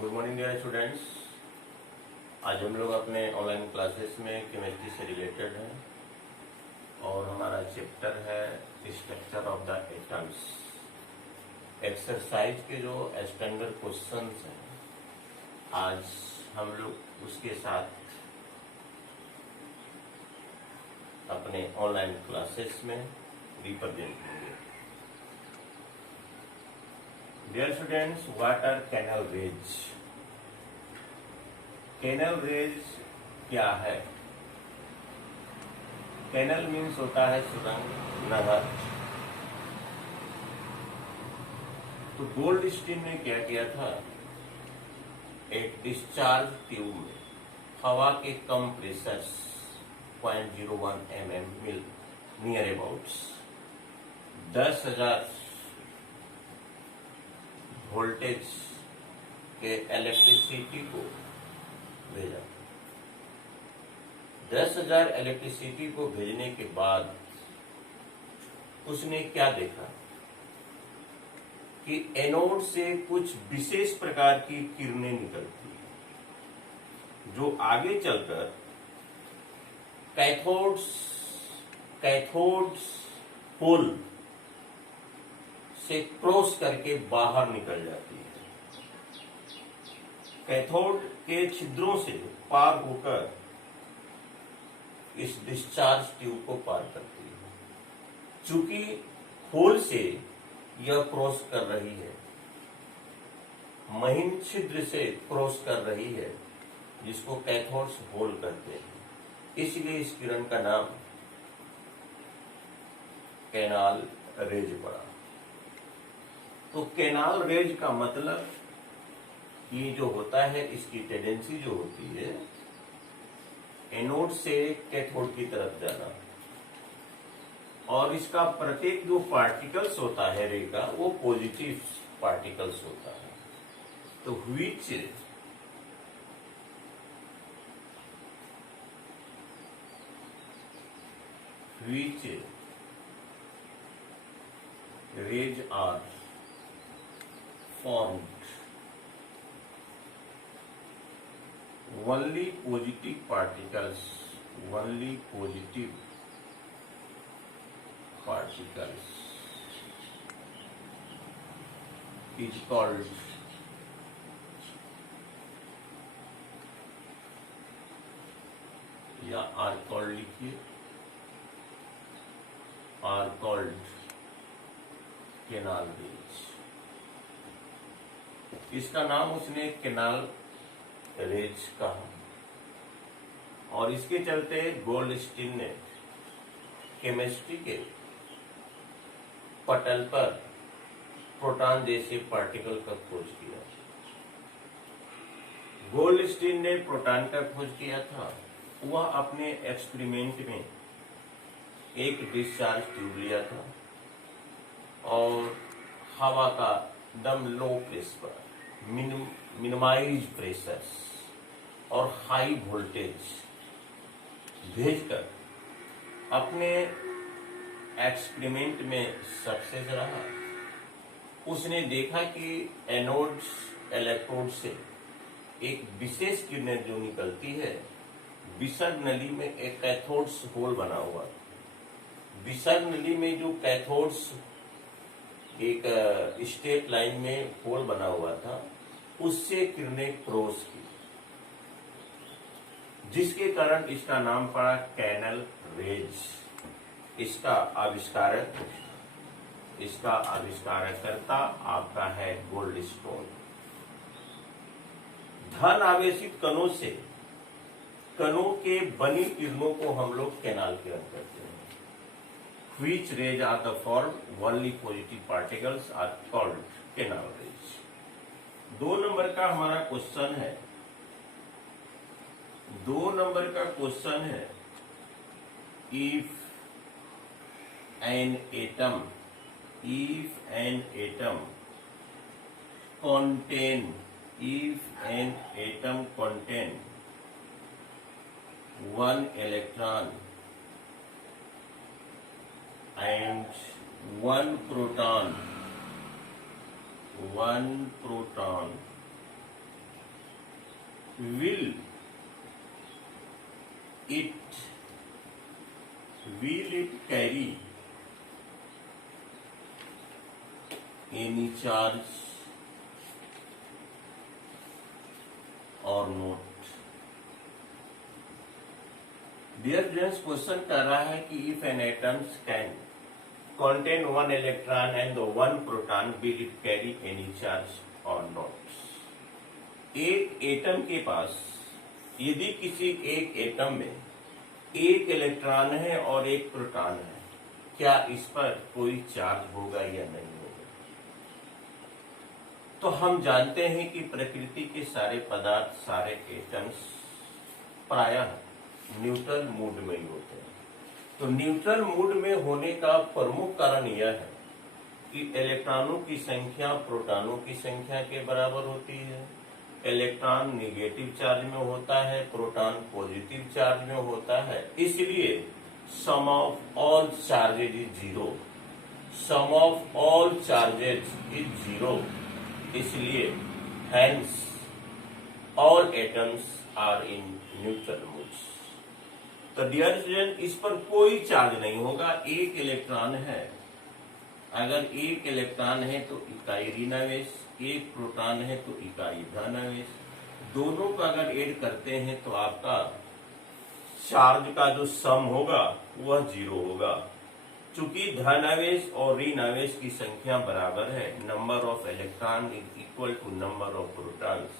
Good morning dear students. आज हम लोग अपने ऑनलाइन क्लासेस में केमिस्ट्री से रिलेटेड हैं और हमारा चैप्टर है structure of the atoms. Exercise के जो स्टैंडर्ड क्वेश्चंस हैं आज हम लोग उसके साथ अपने ऑनलाइन क्लासेस में रिप्रेजेंट होंगे। Dear students, what are canal rays? Canal rays क्या है? कैनल मीन्स होता है सुरंग, नहर। तो गोल्डस्टीन ने क्या किया था, एक डिस्चार्ज ट्यूब में हवा के कम pressure 0.01 mm near about 10,000 voltage के इलेक्ट्रिसिटी को भेजा। 10,000 इलेक्ट्रिसिटी को भेजने के बाद उसने क्या देखा कि एनोड से कुछ विशेष प्रकार की किरणें निकलती हैं जो आगे चलकर कैथोड्स होल से क्रॉस करके बाहर निकल जाती है। कैथोड के छिद्रों से पार होकर इस डिस्चार्ज ट्यूब को पार करती है। चूंकि होल से यह क्रॉस कर रही है, महीन छिद्र से क्रॉस कर रही है, जिसको कैथोड्स होल कहते हैं, इसलिए इस किरण का नाम कैनाल रेज पड़ा। तो कैनाल रेज का मतलब ये जो होता है, इसकी टेंडेंसी जो होती है एनोड से कैथोड की तरफ जाना, और इसका प्रत्येक जो पार्टिकल्स होता है रे का, वो पॉजिटिव पार्टिकल्स होता है। तो which rays are formed only positive particles is called या are called लिखिए, are called कैनाल रेज। इसका नाम उसने कैनाल रेज कहा, और इसके चलते गोल्डस्टीन ने केमिस्ट्री के पटल पर प्रोटॉन जैसे पार्टिकल का खोज किया। गोल्डस्टीन ने प्रोटॉन का खोज किया था। वह अपने एक्सपेरिमेंट में एक डिस्चार्ज ट्यूब लिया था और हवा का दम लो प्रेशर पर, मिनिमाइज प्रेशर और हाई वोल्टेज भेजकर अपने एक्सपेरिमेंट में सक्सेस रहा। उसने देखा कि एनोड्स इलेक्ट्रोड से एक विशेष किरणें जो निकलती है, विसर्ग नली में एक कैथोड्स होल बना हुआ। विसर्ग नली में जो कैथोड्स एक स्ट्रेट लाइन में होल बना हुआ था, उससे किरणें क्रॉस की, जिसके कारण इसका नाम पड़ा कैनल रेज। इसका आविष्कारकर्ता आपका है गोल्डस्टोन। धन आवेशित कणों के बनी किरणों को हम लोग कैनाल किरण कहते हैं। Which rays are the formed? Only positive particles are called canal rays. 2 number का हमारा क्वेश्चन है। 2 नंबर का क्वेश्चन है, if an atom contain 1 electron and one proton will it carry any charge or not? Dear friends, question कर रहा है कि if an atoms can contain one electron and the one proton, will it carry any charge or not? एक atom के पास यदि किसी एक atom में एक इलेक्ट्रॉन है और एक प्रोटॉन है, क्या इस पर कोई चार्ज होगा या नहीं होगा? तो हम जानते हैं कि प्रकृति के सारे पदार्थ, सारे एटम्स प्रायः न्यूट्रल मूड में ही होते हैं। तो न्यूट्रल मूड में होने का प्रमुख कारण यह है कि इलेक्ट्रॉनों की संख्या प्रोटॉनों की संख्या के बराबर होती है। इलेक्ट्रॉन निगेटिव चार्ज में होता है, प्रोटॉन पॉजिटिव चार्ज में होता है, इसलिए sum of all charges is zero. Sum of all charges is zero, इसलिए hence all atoms are in neutral moods. तो डियर स्टूडेंट, इस पर कोई चार्ज नहीं होगा। एक इलेक्ट्रॉन है, अगर एक इलेक्ट्रॉन है तो इकाई ऋण आवेश, एक प्रोटॉन है तो इकाई धन आवेश। दोनों को अगर ऐड करते हैं तो आपका चार्ज का जो सम होगा वह जीरो होगा। चूंकि धन आवेश और ऋण आवेश की संख्या बराबर है, number of electron is equal to number of protons,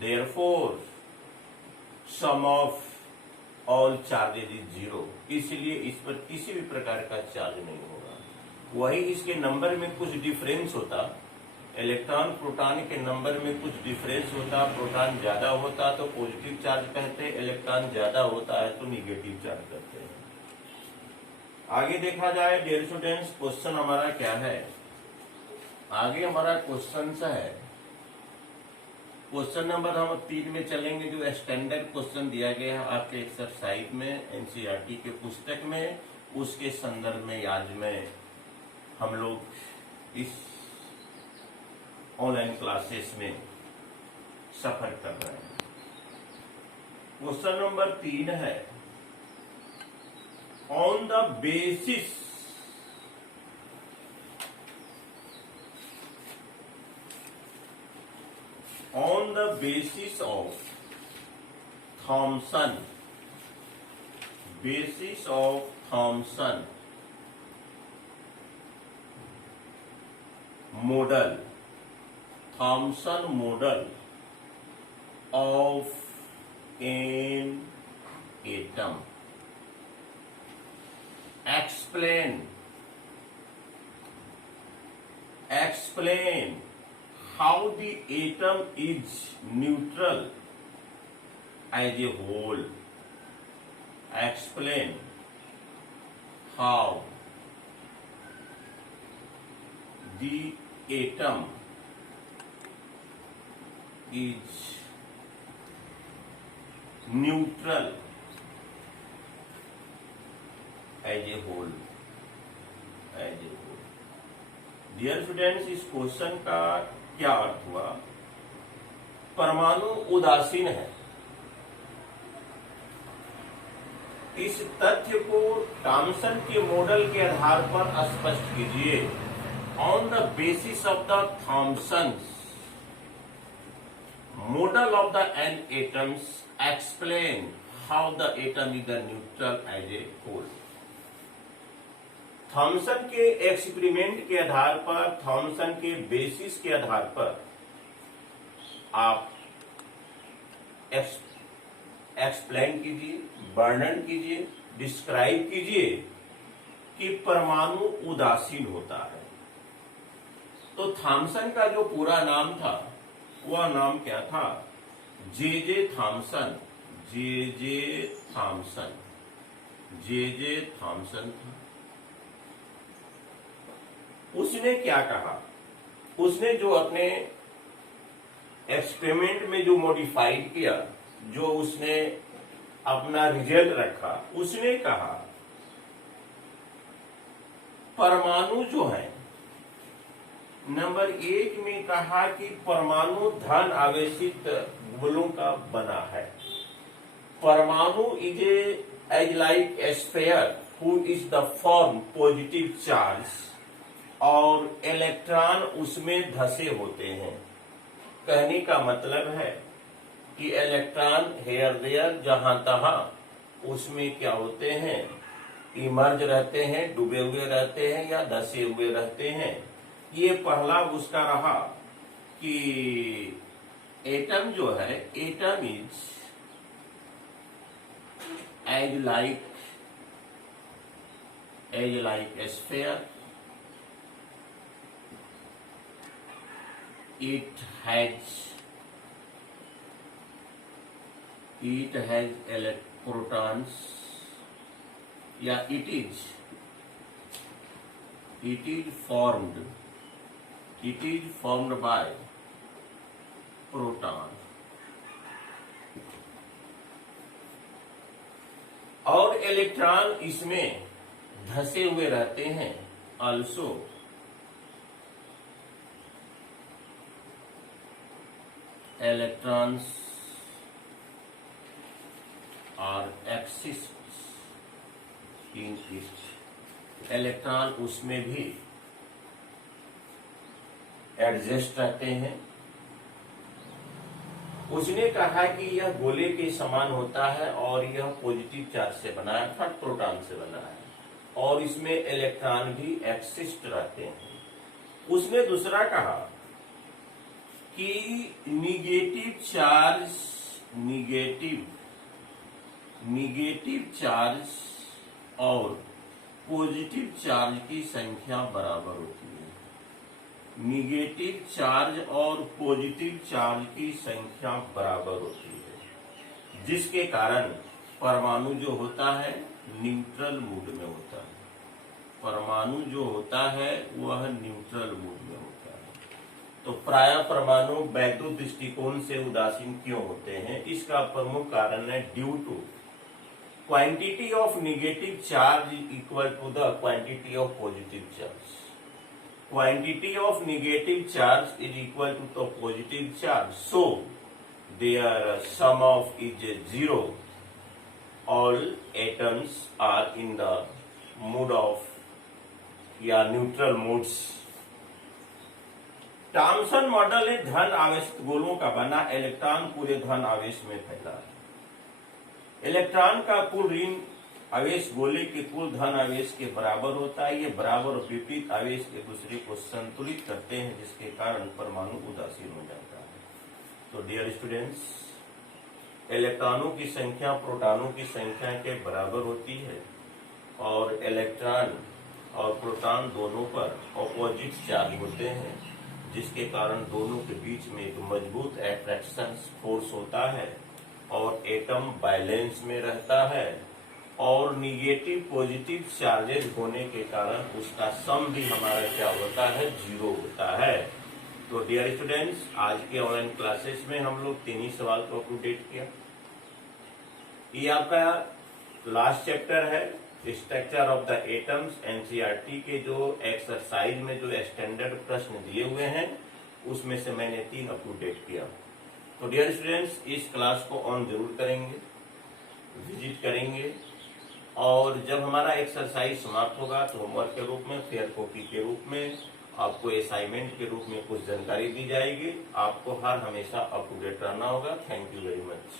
therefore sum of all charges is zero, इसलिए इस पर किसी भी प्रकार का चार्ज नहीं होगा। वही इसके नंबर में कुछ डिफरेंस होता, इलेक्ट्रॉन प्रोटॉन के नंबर में कुछ डिफरेंस होता, प्रोटॉन ज्यादा होता तो पॉजिटिव चार्ज कहते हैं, इलेक्ट्रॉन ज्यादा होता है तो निगेटिव चार्ज कहते हैं। आगे देखा जाए डियर स्टूडेंट्स, क्वेश्चन हमारा क्या है? आगे हमारा क्वेश्चन है क्वेश्चन नंबर हम 3 में चलेंगे, जो स्टैंडर्ड क्वेश्चन दिया गया है आपके एक्सरसाइज में एनसीईआरटी के पुस्तक में, उसके संदर्भ में आज में हम लोग इस ऑनलाइन क्लासेस में सफर कर रहे हैं। क्वेश्चन नंबर 3 है, on the basis of Thomson model of an atom, explain how the atom is neutral as a whole. Explain how the atom is neutral as a whole. Dear students, इस question का क्या अर्थ हुआ? परमाणु उदासीन है, इस तथ्य को थॉमसन के मॉडल के आधार पर स्पष्ट कीजिए। On the basis of the Thomson model of the an atoms, explain how the atom is the neutral as a whole. Thomson के एक्सपेरिमेंट के आधार पर, थॉमसन के बेसिस के आधार पर आप एक्सप्लेन कीजिए, वर्णन कीजिए, डिस्क्राइब कीजिए कि परमाणु उदासीन होता है। तो थॉमसन का जो पूरा नाम था वह नाम क्या था? जे थॉमसन था। उसने क्या कहा? उसने जो अपने एक्सपेरिमेंट में जो मॉडिफाइड किया, जो उसने अपना रिजल्ट रखा, उसने कहा परमाणु जो है, नंबर 1 में कहा कि परमाणु धन आवेशित गोलों का बना है। परमाणु is as like a sphere who is the form positive charge, और इलेक्ट्रॉन उसमें धसे होते हैं। कहने का मतलब है कि इलेक्ट्रॉन हेयर देयर जहां तहां उसमें क्या होते हैं, इमर्ज रहते हैं, डूबे हुए रहते हैं या धसे हुए रहते हैं। ये पहला उसका रहा कि एटम जो है, atom is as like a sphere, it has electrons, या it is formed by proton, और इलेक्ट्रॉन इसमें धसे हुए रहते हैं। also electrons are exist in it, electron उसमें भी एडजस्ट रहते हैं। उसने कहा कि यह गोले के समान होता है और यह पॉजिटिव चार्ज से बना है, अर्थात प्रोटॉन से बना है, और इसमें इलेक्ट्रॉन भी एक्सिस्ट रहते हैं। उसने दूसरा कहा कि निगेटिव चार्ज और पॉजिटिव चार्ज की संख्या बराबर होती है। निगेटिव चार्ज और पॉजिटिव चार्ज की संख्या बराबर होती है, जिसके कारण परमाणु जो होता है न्यूट्रल मूड में होता है। परमाणु जो होता है वह न्यूट्रल मूड में होता है। तो प्रायः परमाणु वैद्युत दृष्टिकोण से उदासीन क्यों होते हैं? इसका प्रमुख कारण है due to quantity of negative charge equal to the quantity of positive charge. Quantity of negative charge is equal to the positive charge, so their sum of is 0. All atoms are in the mood of या neutral moods. Thompson model एक धन आवेशित गोलों का बना। Electron पूरे धन आवेश में फैला है। इलेक्ट्रॉन का कुल ऋण आवेश गोले के कुल धन आवेश के बराबर होता है। ये बराबर और विपरीत आवेश एक दूसरे को संतुलित करते हैं, जिसके कारण परमाणु उदासीन हो जाता है। तो डियर स्टूडेंट्स, इलेक्ट्रॉनों की संख्या प्रोटॉनों की संख्या के बराबर होती है, और इलेक्ट्रॉन और प्रोटॉन दोनों पर ऑपोजिट चार्ज होते हैं, जिसके कारण दोनों के बीच में एक मजबूत अट्रैक्शन फोर्स होता है, और एटम बैलेंस में रहता है, और निगेटिव पॉजिटिव चार्जेज होने के कारण उसका सम भी हमारा क्या होता है, 0 होता है। तो डियर स्टूडेंट्स, आज के ऑनलाइन क्लासेस में हम लोग 3 ही सवाल को अपडेट किया। ये आपका लास्ट चैप्टर है, structure of the atoms. NCERT के जो एक्सरसाइज में जो स्टैंडर्ड प्रश्न दिए हुए हैं, उसमें से मैंने 3 अपडेट किया। तो डियर स्टूडेंट्स, इस क्लास को ऑन जरूर करेंगे, विजिट करेंगे, और जब हमारा एक्सरसाइज समाप्त होगा तो होमवर्क के रूप में, फेयर कॉपी के रूप में, आपको असाइनमेंट के रूप में कुछ जानकारी दी जाएगी। आपको हर हमेशा अप टू डेट रहना होगा। Thank you very much.